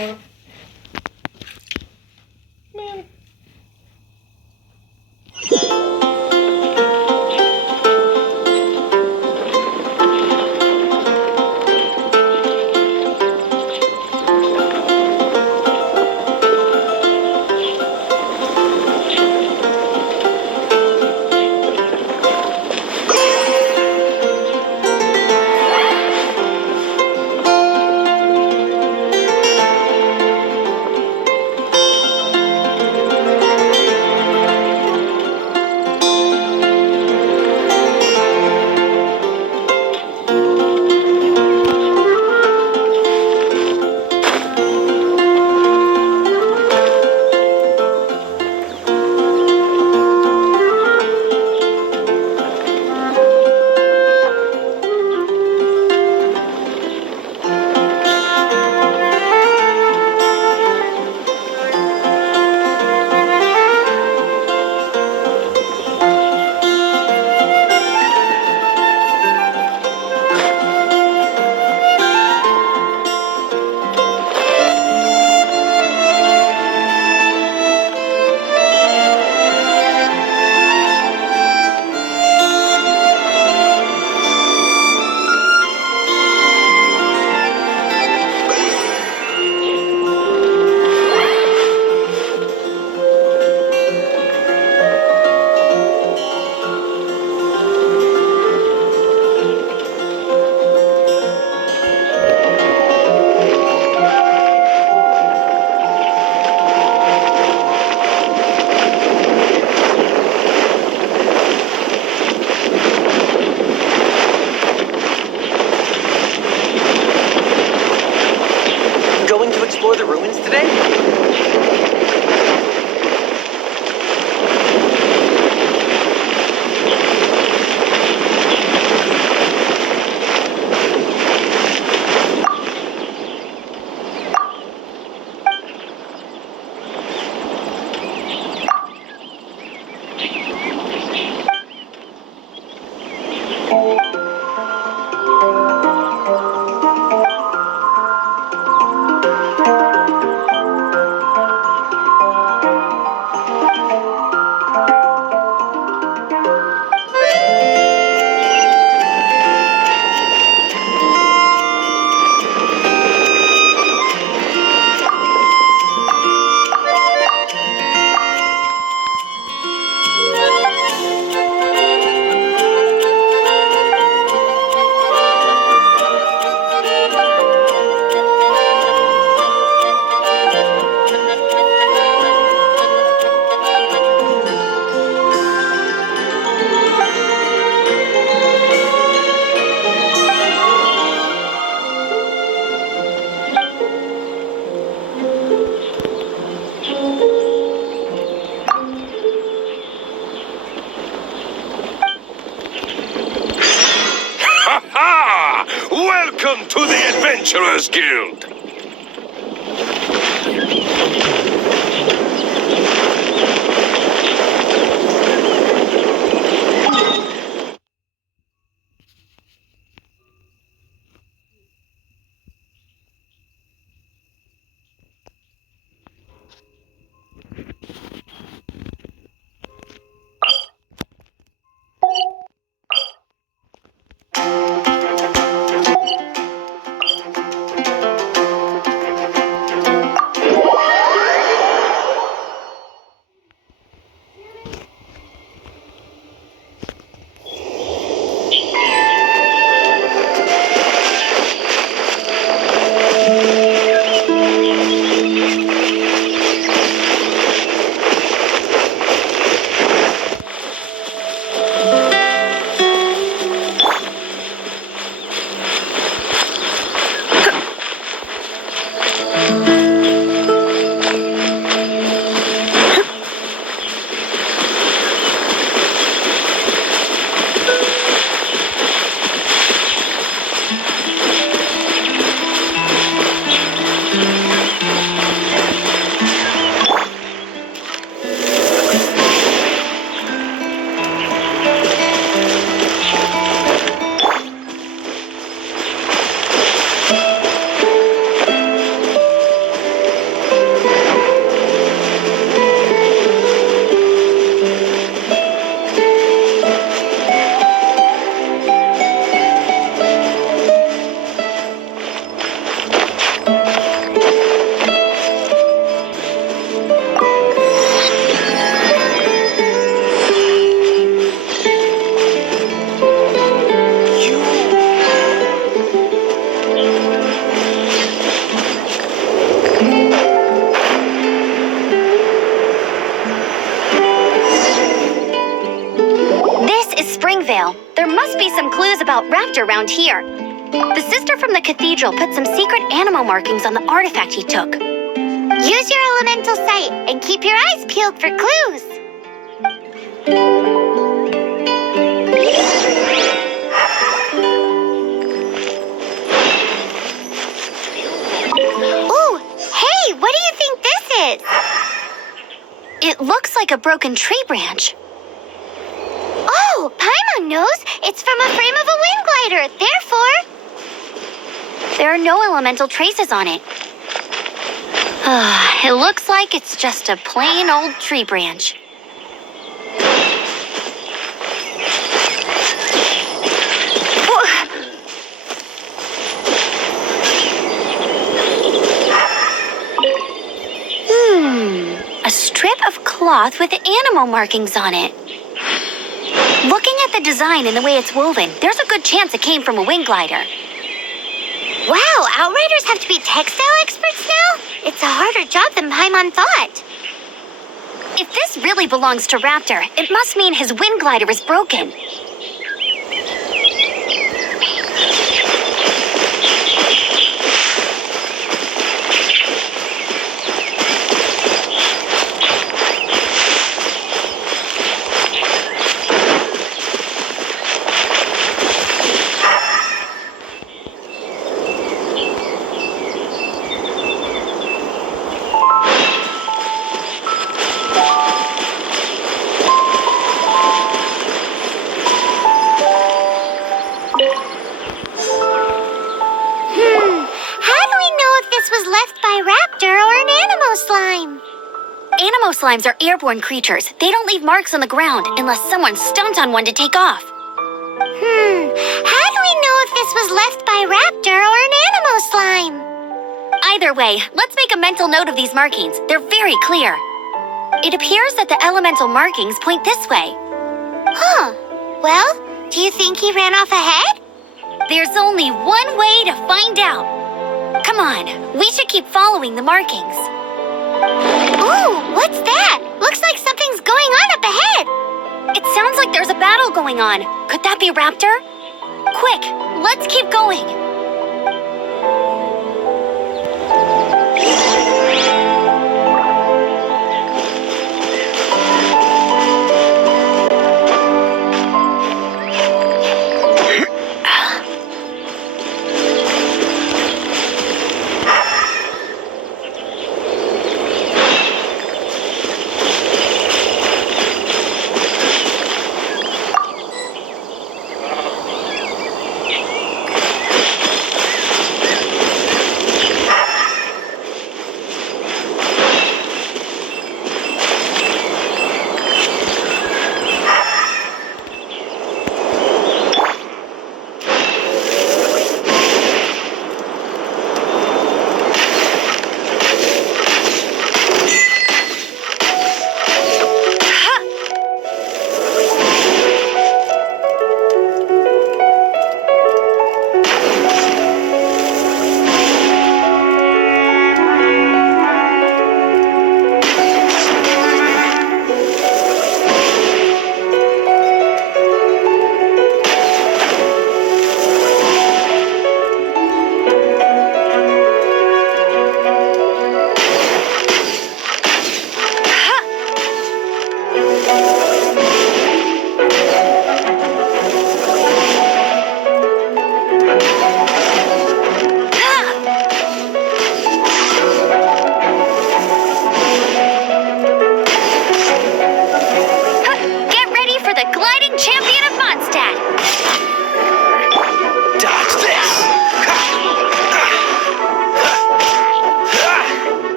Man. Going to explore the ruins today? Ha! Welcome to the Adventurers Guild! about Raptor around here. The sister from the cathedral put some secret animal markings on the artifact he took. Use your elemental sight and keep your eyes peeled for clues. Ooh, hey, what do you think this is? It looks like a broken tree branch. Oh, Paimon knows. It's from a frame of a wind glider. Therefore, There are no elemental traces on it. It looks like it's just a plain old tree branch. A strip of cloth with animal markings on it. Looking at the design and the way it's woven, there's a good chance it came from a wind glider. wow, Outriders have to be textile experts now? It's a harder job than Paimon thought. If this really belongs to Raptor, it must mean his wind glider is broken. How do we know if this was left by Raptor or an Animo slime? Animo slimes are airborne creatures. They don't leave marks on the ground unless someone stomped on one to take off. How do we know if this was left by Raptor or an Animo slime? Either way, let's make a mental note of these markings. They're very clear. It appears that the elemental markings point this way. Huh. Well, do you think he ran off ahead? There's only one way to find out. Come on, we should keep following the markings. Ooh, what's that? Looks like something's going on up ahead. It sounds like there's a battle going on. Could that be Raptor? Quick, let's keep going.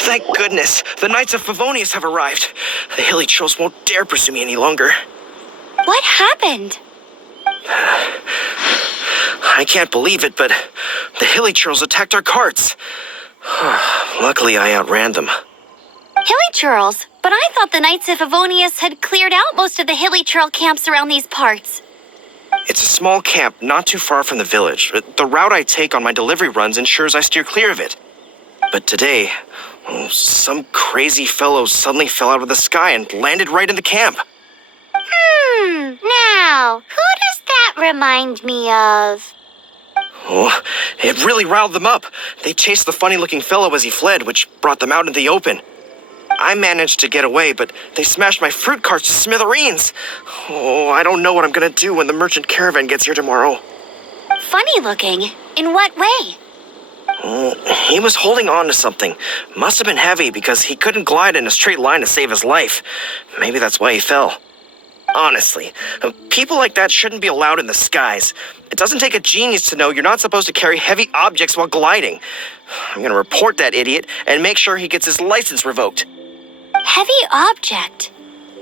Thank goodness. The Knights of Favonius have arrived. The hilly trolls won't dare pursue me any longer. What happened? I can't believe it, but The hilly churls attacked our carts. Luckily, I outran them. Hilly churls? But I thought the Knights of Favonius had cleared out most of the hilly churl camps around these parts. It's a small camp not too far from the village. The route I take on my delivery runs ensures I steer clear of it. But today, some crazy fellow suddenly fell out of the sky and landed right in the camp. Now, who does that remind me of? Oh, it really riled them up. They chased the funny-looking fellow as he fled, which brought them out into the open. I managed to get away, but they smashed my fruit carts to smithereens. Oh, I don't know what I'm gonna do when the merchant caravan gets here tomorrow. Funny looking? In what way? He was holding on to something. Must have been heavy because he couldn't glide in a straight line to save his life. Maybe that's why he fell. Honestly, people like that shouldn't be allowed in the skies. It doesn't take a genius to know you're not supposed to carry heavy objects while gliding. I'm gonna report that idiot and make sure he gets his license revoked. Heavy object?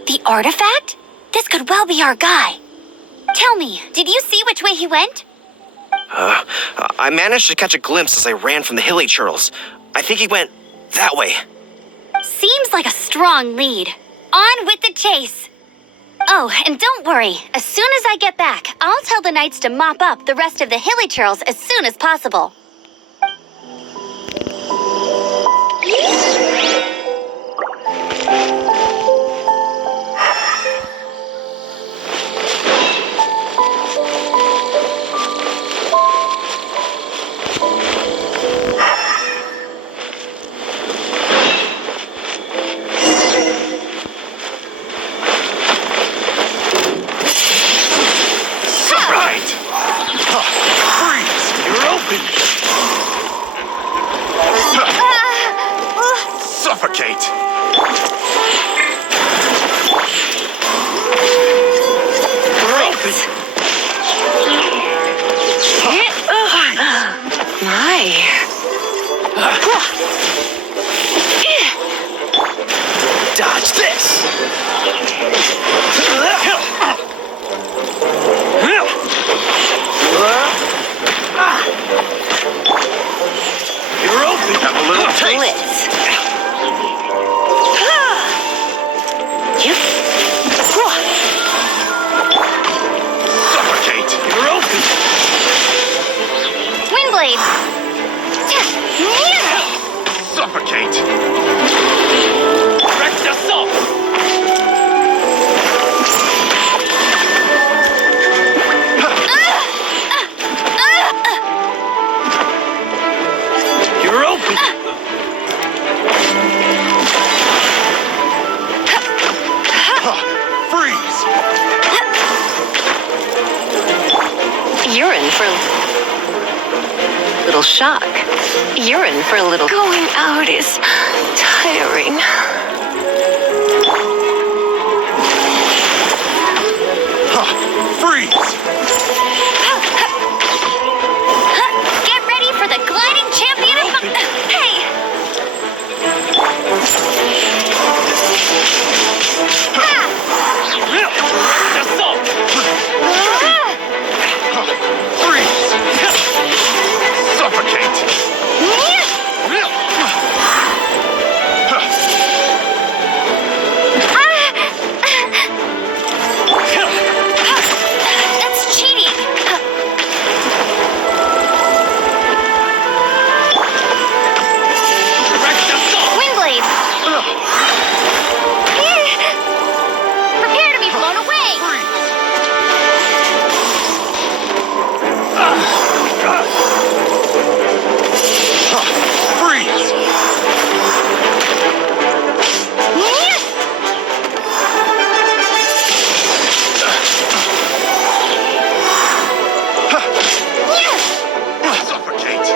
The artifact? This could well be our guy. Tell me, did you see which way he went? I managed to catch a glimpse as I ran from the hilly churls. I think he went that way. Seems like a strong lead. On with the chase. Oh, and don't worry. As soon as I get back, I'll tell the knights to mop up the rest of the hilly churls as soon as possible. Suffocate! Dodge this! You're open! Have a little taste! Suffocate! You're open! Windblade! Suffocate! Direct assault! You're open! Freeze! You're in for a little shock. You're in for a little... Going out is tiring. Freeze! Get ready for the gliding champion of... Hey! Assault! Freeze! Suffocate! That's cheating! Direct assault! Windblade! Prepare to be blown away! Freeze! Suffocate!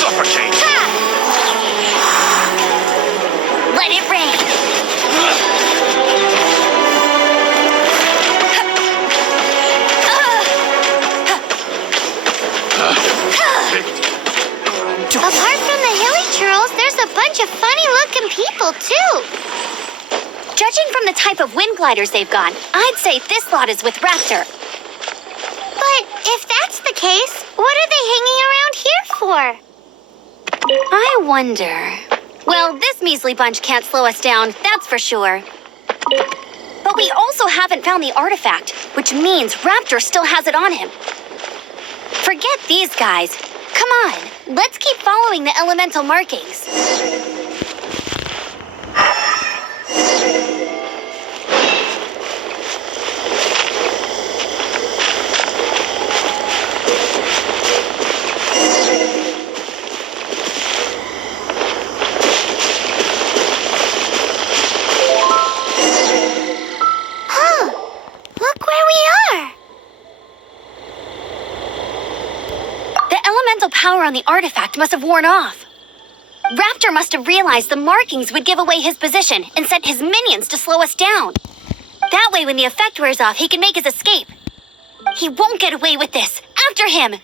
Suffocate! Let it rain! Apart from the hilly churls, there's a bunch of funny-looking people, too. Judging from the type of wind gliders they've got, I'd say this lot is with Raptor. But if that's the case, what are they hanging around here for? I wonder... Well, this measly bunch can't slow us down, that's for sure. But we also haven't found the artifact, which means Raptor still has it on him. Forget these guys. Come on, let's keep following the elemental markings. Look where we are! The elemental power on the artifact must have worn off. Raptor must have realized the markings would give away his position and sent his minions to slow us down. That way, when the effect wears off, he can make his escape. He won't get away with this. After him!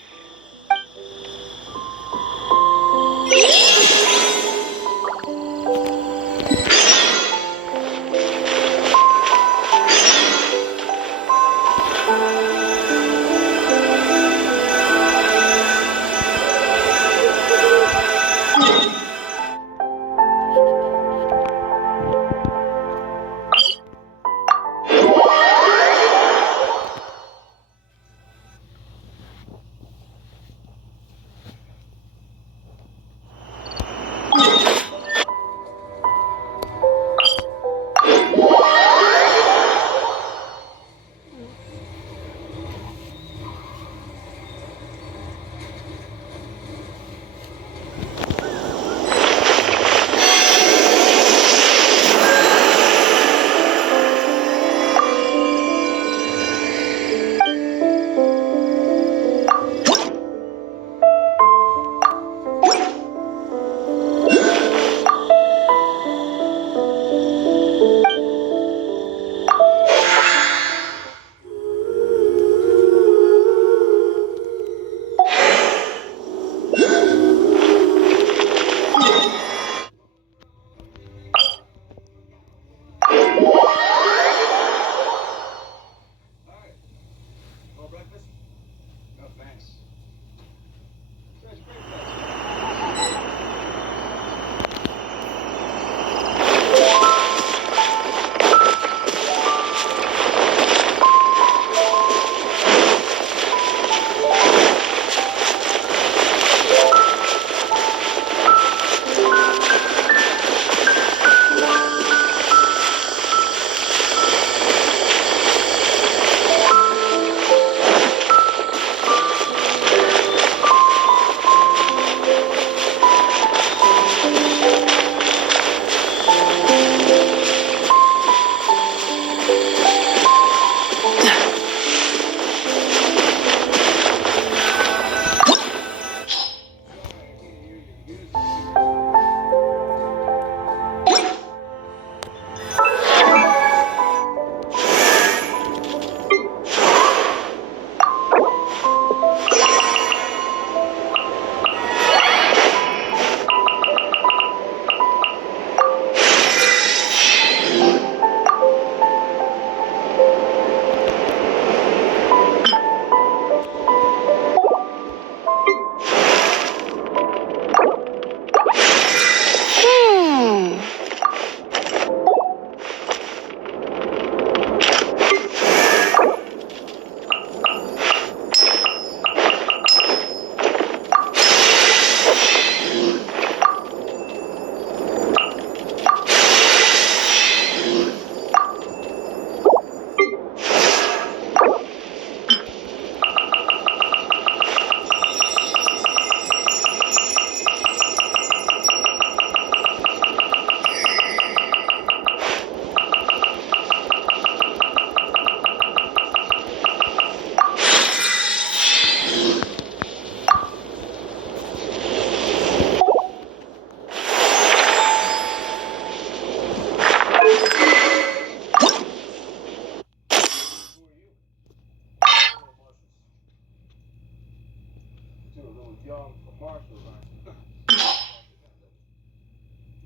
young commercial line.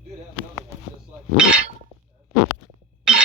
Did have another one just like that.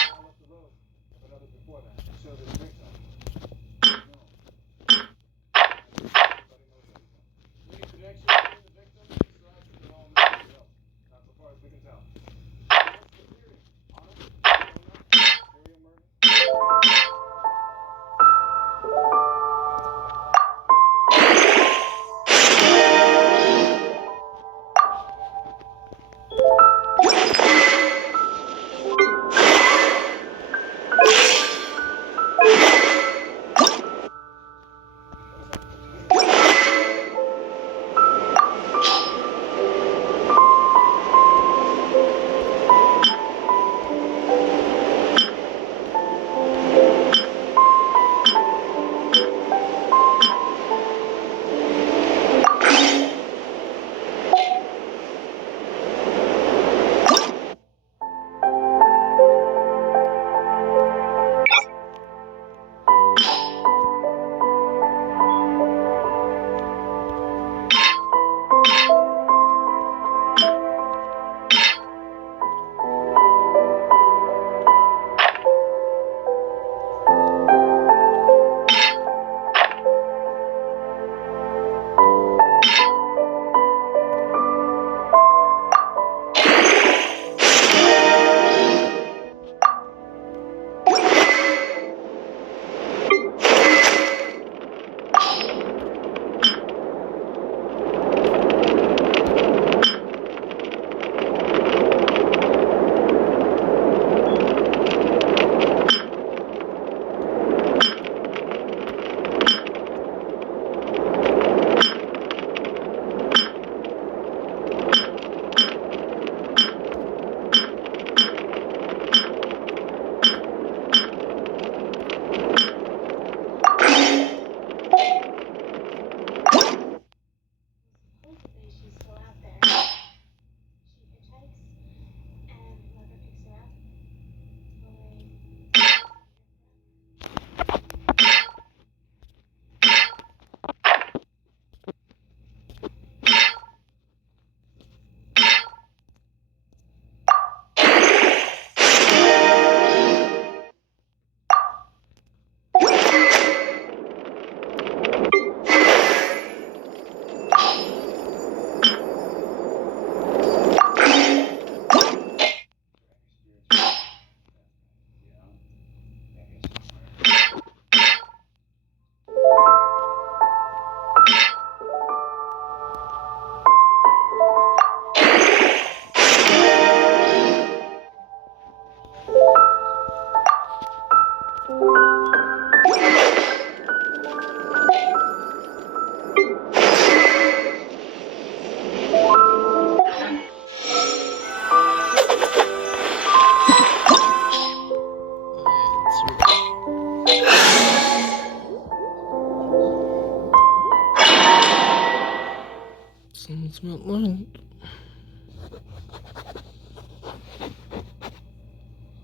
Someone's about lunch.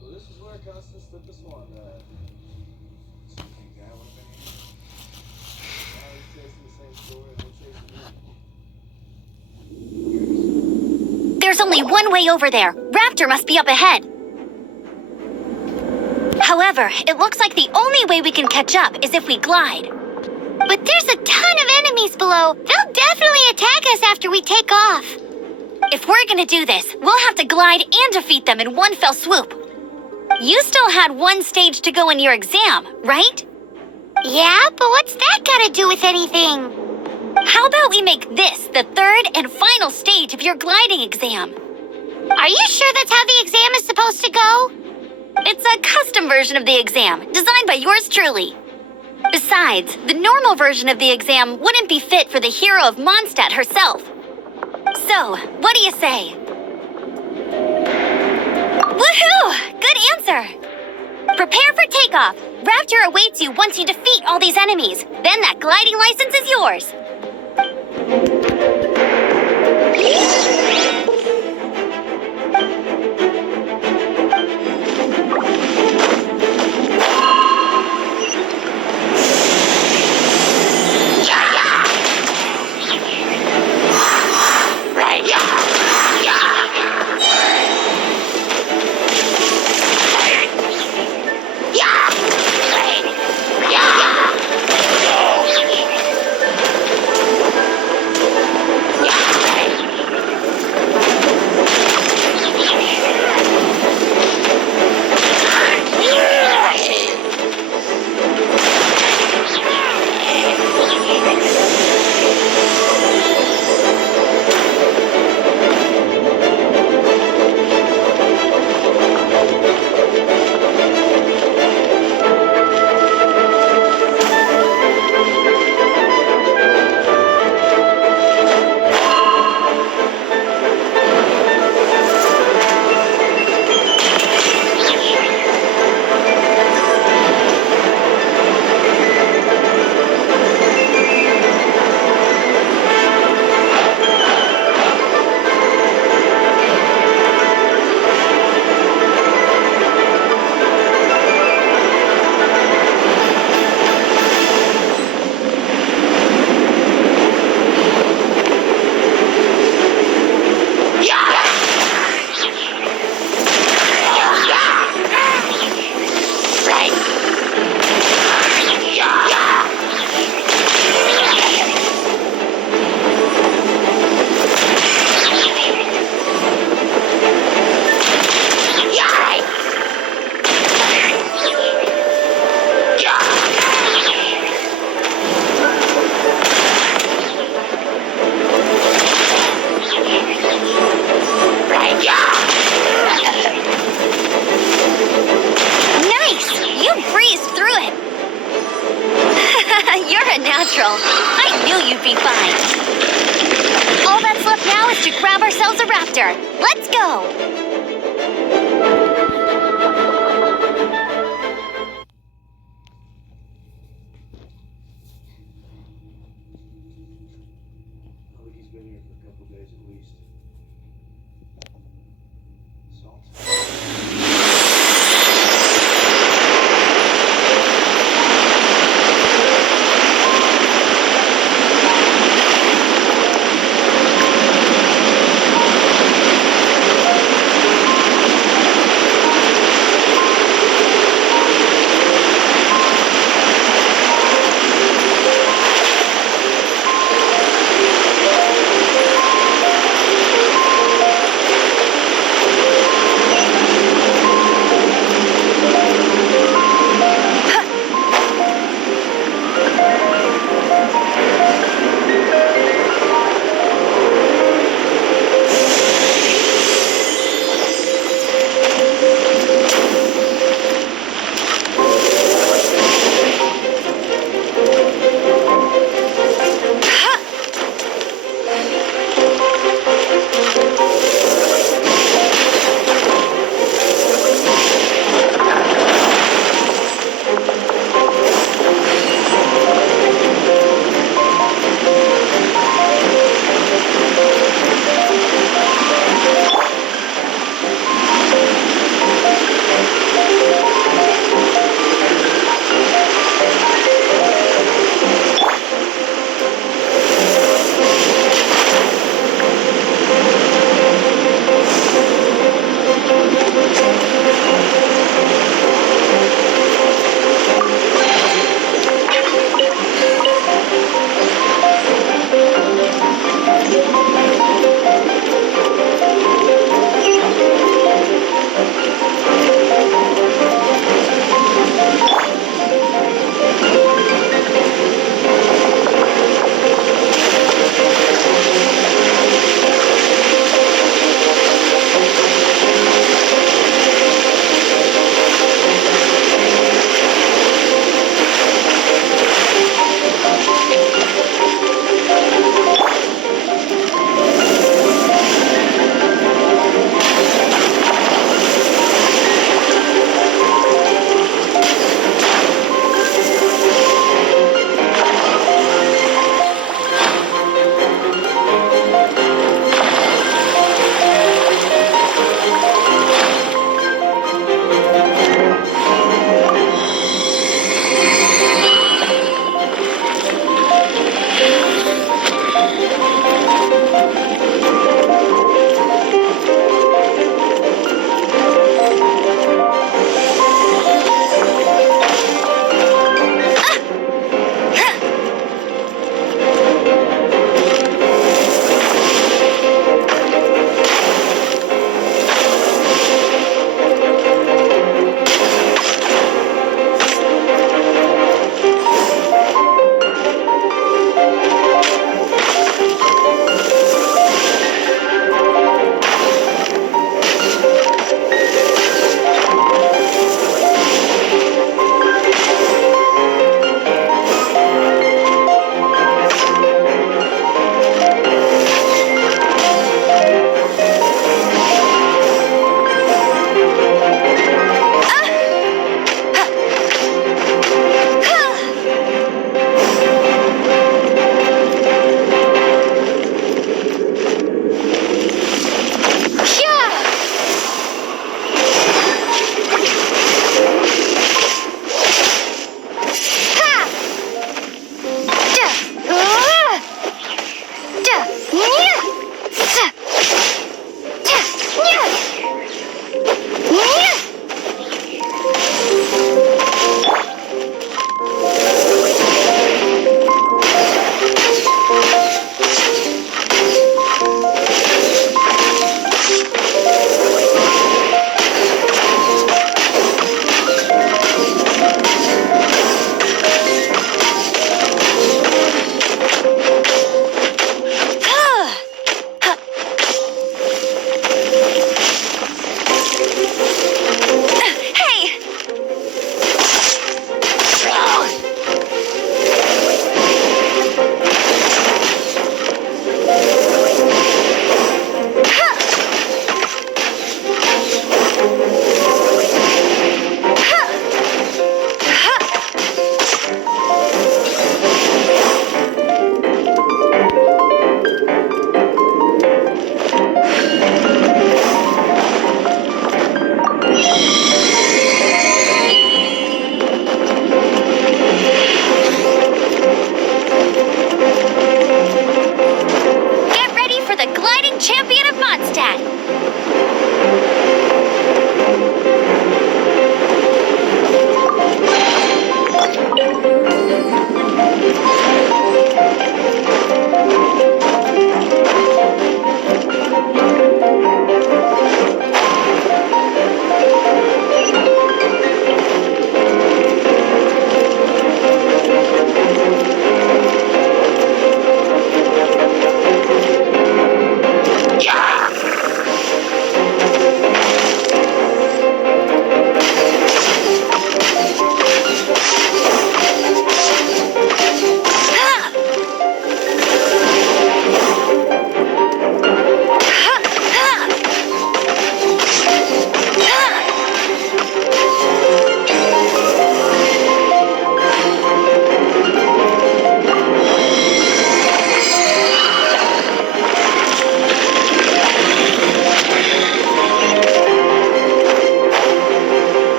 So this is where Constance took the swan dive. So you think I would have been here? Now he's chasing the same story and I'm chasing you. There's only one way over there. Raptor must be up ahead. However, it looks like the only way we can catch up is if we glide. But there's a ton of enemies below. They'll definitely attack us after we take off. If we're gonna do this, we'll have to glide and defeat them in one fell swoop. You still had one stage to go in your exam, right? Yeah, but what's that gotta do with anything? How about we make this the third and final stage of your gliding exam? Are you sure that's how the exam is supposed to go? It's a custom version of the exam, designed by yours truly. Besides, the normal version of the exam wouldn't be fit for the hero of Mondstadt herself. So, what do you say? Woohoo! Good answer! Prepare for takeoff. Raptor awaits you once you defeat all these enemies. Then that gliding license is yours. knew you'd be fine. All that's left now is to grab ourselves a raptor. Let's go! I think he's been here for a couple days at least. Salt.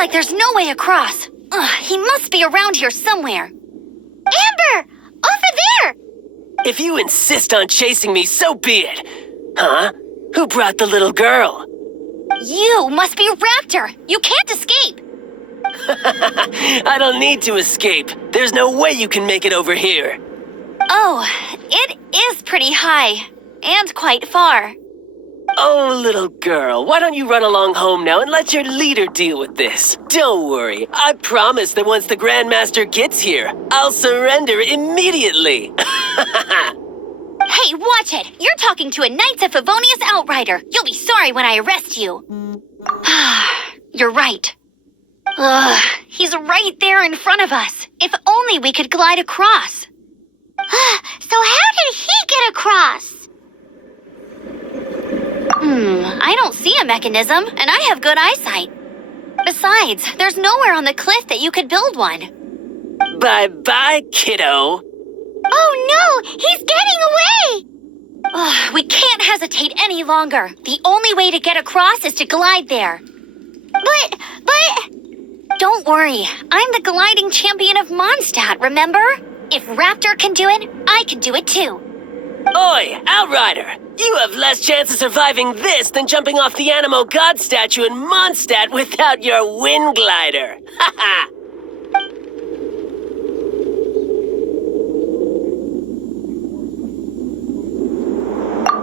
like there's no way across. Ugh, he must be around here somewhere. Amber! Over there! If you insist on chasing me, so be it. Huh? Who brought the little girl? You must be Raptor. You can't escape. I don't need to escape. There's no way you can make it over here. Oh, it is pretty high. And quite far. Oh, little girl, why don't you run along home now and let your leader deal with this? Don't worry, I promise that once the Grandmaster gets here, I'll surrender immediately. Hey, watch it! You're talking to a Knights of Favonius outrider. You'll be sorry when I arrest you. You're right. Ugh, he's right there in front of us. If only we could glide across. So how did he get across? I don't see a mechanism, and I have good eyesight. Besides, there's nowhere on the cliff that you could build one. Bye-bye, kiddo. Oh no! He's getting away! Ugh, we can't hesitate any longer. The only way to get across is to glide there. But... Don't worry, I'm the gliding champion of Mondstadt, remember? If Raptor can do it, I can do it too. Oi, Outrider! You have less chance of surviving this than jumping off the Animo God statue in Mondstadt without your wind glider. Haha!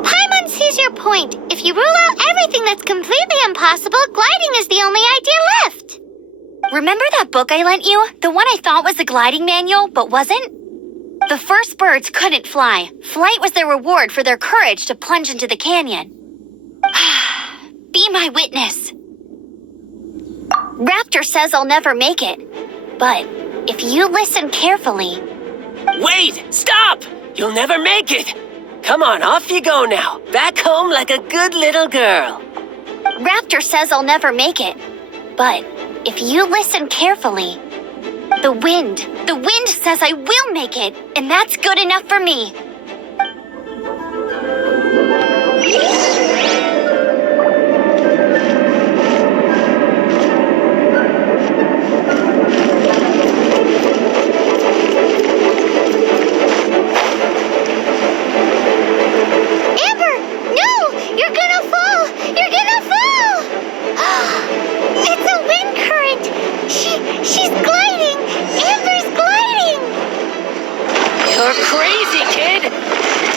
Paimon sees your point. If you rule out everything that's completely impossible, gliding is the only idea left. Remember that book I lent you? The one I thought was the gliding manual, but wasn't? The first birds couldn't fly. Flight was their reward for their courage to plunge into the canyon. Be my witness. Raptor says I'll never make it. But if you listen carefully... Wait! Stop! You'll never make it! Come on, off you go now. Back home like a good little girl. Raptor says I'll never make it. But if you listen carefully... The wind says I will make it, and that's good enough for me. Amber! No! You're gonna fall! You're gonna fall! It's a wind current! She's gliding! Amber's gliding! You're crazy, kid!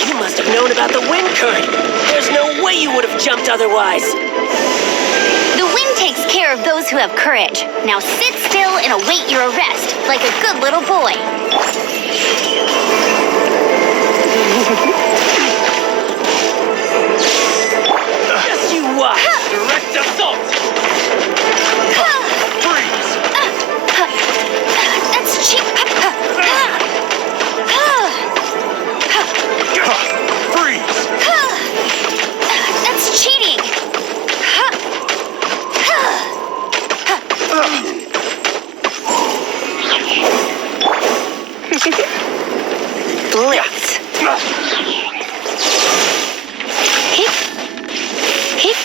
You must have known about the wind current. There's no way you would have jumped otherwise. The wind takes care of those who have courage. Now sit still and await your arrest, like a good little boy. Yes, you watch! Direct assault! Freeze! That's cheap. Freeze! That's cheating. Blitz. Hip. Hip.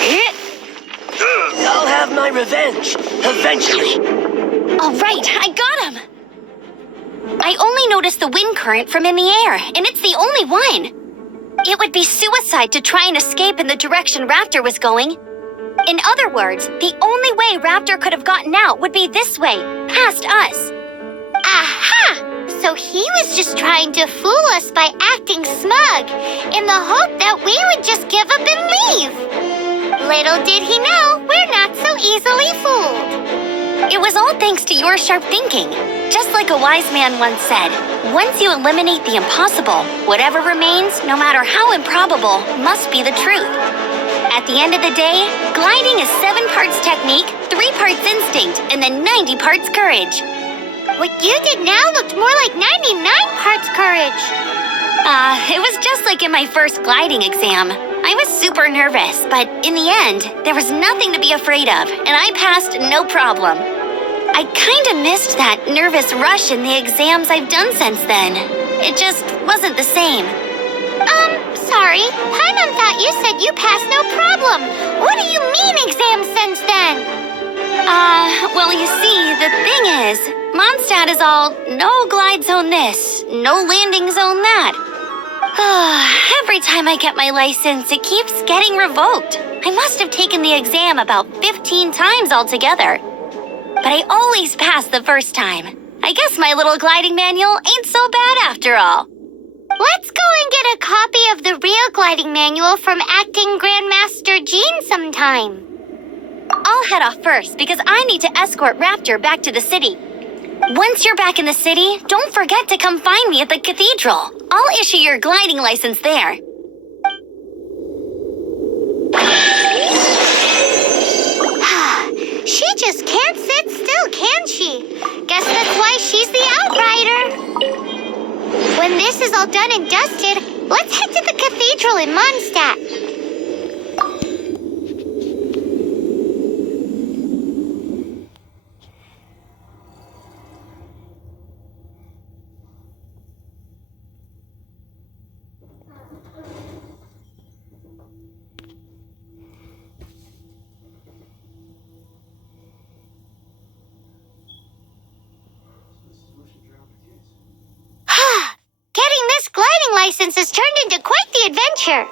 Hip. I'll have my revenge. Eventually. All right, I got him. I only noticed the wind current from in the air, and it's the only one. It would be suicide to try and escape in the direction Raptor was going. In other words, the only way Raptor could have gotten out would be this way, past us. Aha! So he was just trying to fool us by acting smug, in the hope that we would just give up and leave. Little did he know, we're not so easily fooled. It was all thanks to your sharp thinking. Just like a wise man once said, once you eliminate the impossible, whatever remains, no matter how improbable, must be the truth. At the end of the day, gliding is 7 parts technique, 3 parts instinct, and then 90 parts courage. What you did now looked more like 99 parts courage. It was just like in my first gliding exam. I was super nervous, but in the end, there was nothing to be afraid of, and I passed no problem. I kinda missed that nervous rush in the exams I've done since then. It just wasn't the same. Sorry. Paimon thought you said you passed no problem. What do you mean exams since then? Well, you see, the thing is, Mondstadt is all no glide zone this, no landing zone that. Every time I get my license, it keeps getting revoked. I must have taken the exam about 15 times altogether. But I always pass the first time. I guess my little gliding manual ain't so bad after all. Let's go and get a copy of the real gliding manual from Acting Grandmaster Jean sometime. I'll head off first because I need to escort Raptor back to the city. Once you're back in the city, don't forget to come find me at the cathedral. I'll issue your gliding license there. She just can't sit still, can she? Guess that's why she's the outrider. When this is all done and dusted, let's head to the cathedral in Mondstadt. Getting this gliding license has turned into quite the adventure.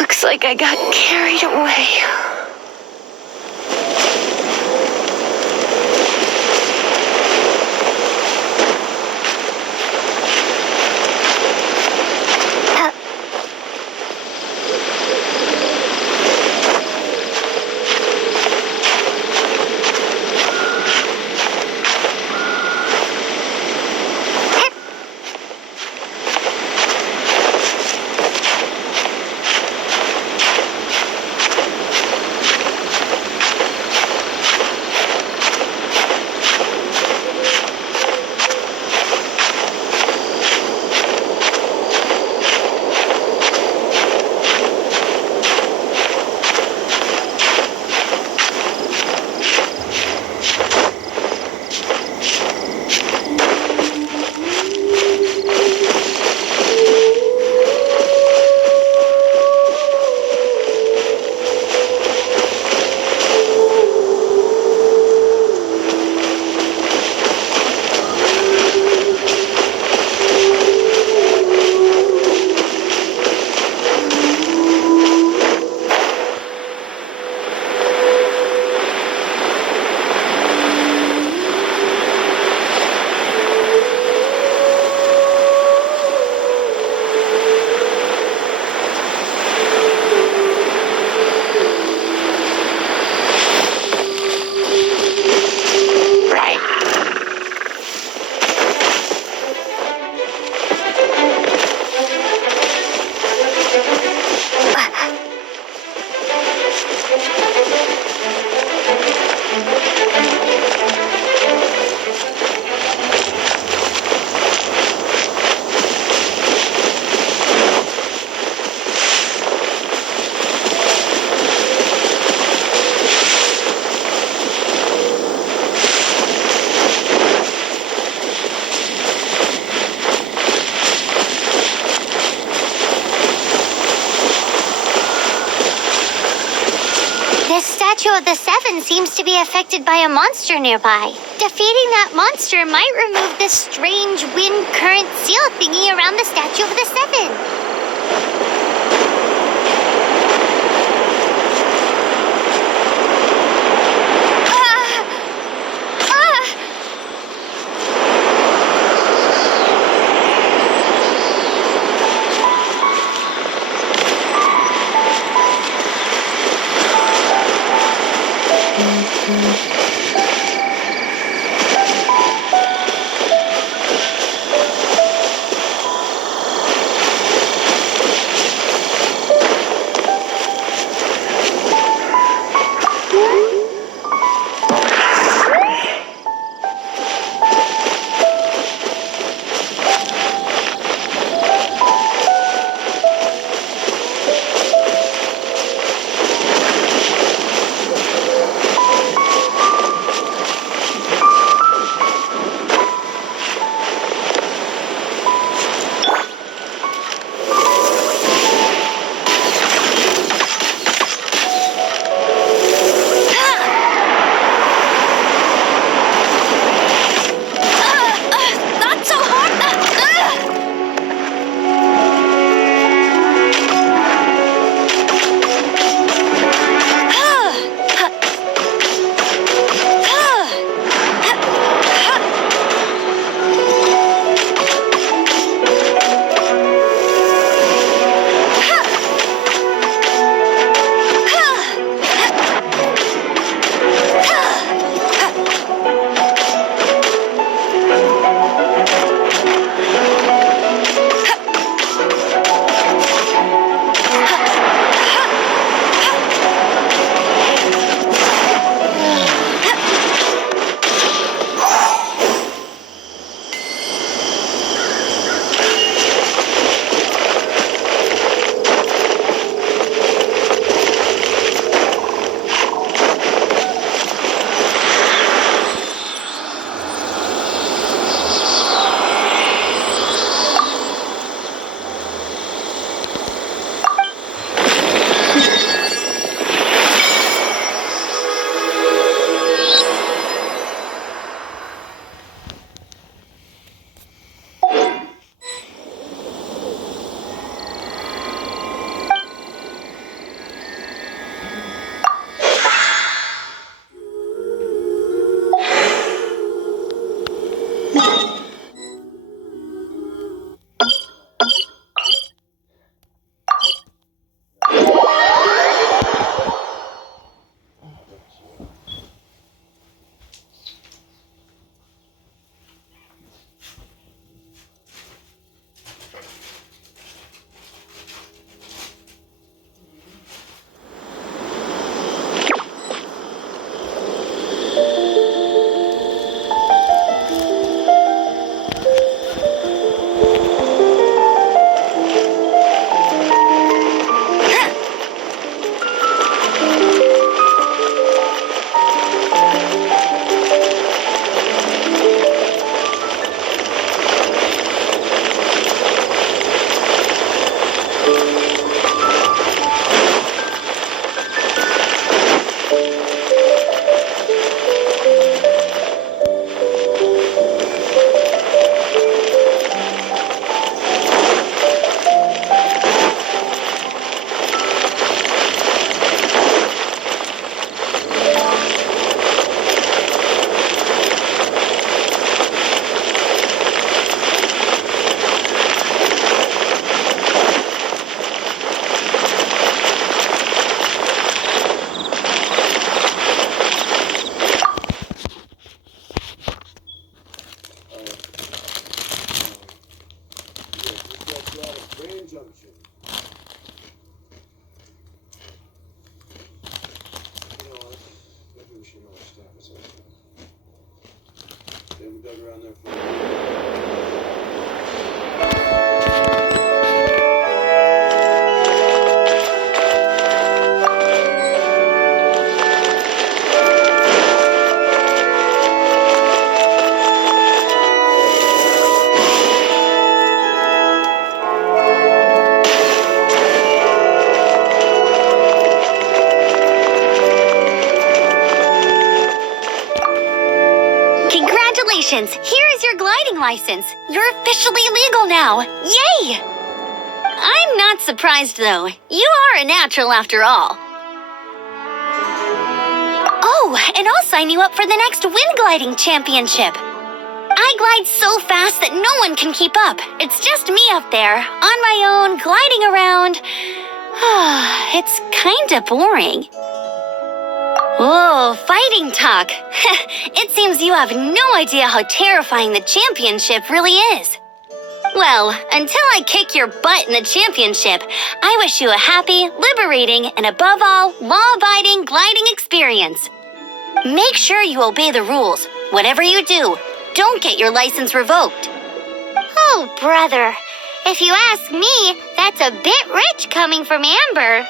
Looks like I got carried away. 7 seems to be affected by a monster nearby. Defeating that monster might remove this strange wind current seal thingy around the statue of the 7. Not so hard! junction. You know what? Maybe we should know what stop is at. They haven't dug around there for Congratulations! Here is your gliding license. You're officially legal now. Yay! I'm not surprised, though. You are a natural after all. Oh, and I'll sign you up for the next wind gliding championship. I glide so fast that no one can keep up. It's just me up there, on my own, gliding around. It's kinda boring. Whoa, fighting talk. It seems you have no idea how terrifying the championship really is. Well, until I kick your butt in the championship, I wish you a happy, liberating, and above all, law-abiding gliding experience. Make sure you obey the rules. Whatever you do, don't get your license revoked. Oh, brother. If you ask me, that's a bit rich coming from Amber.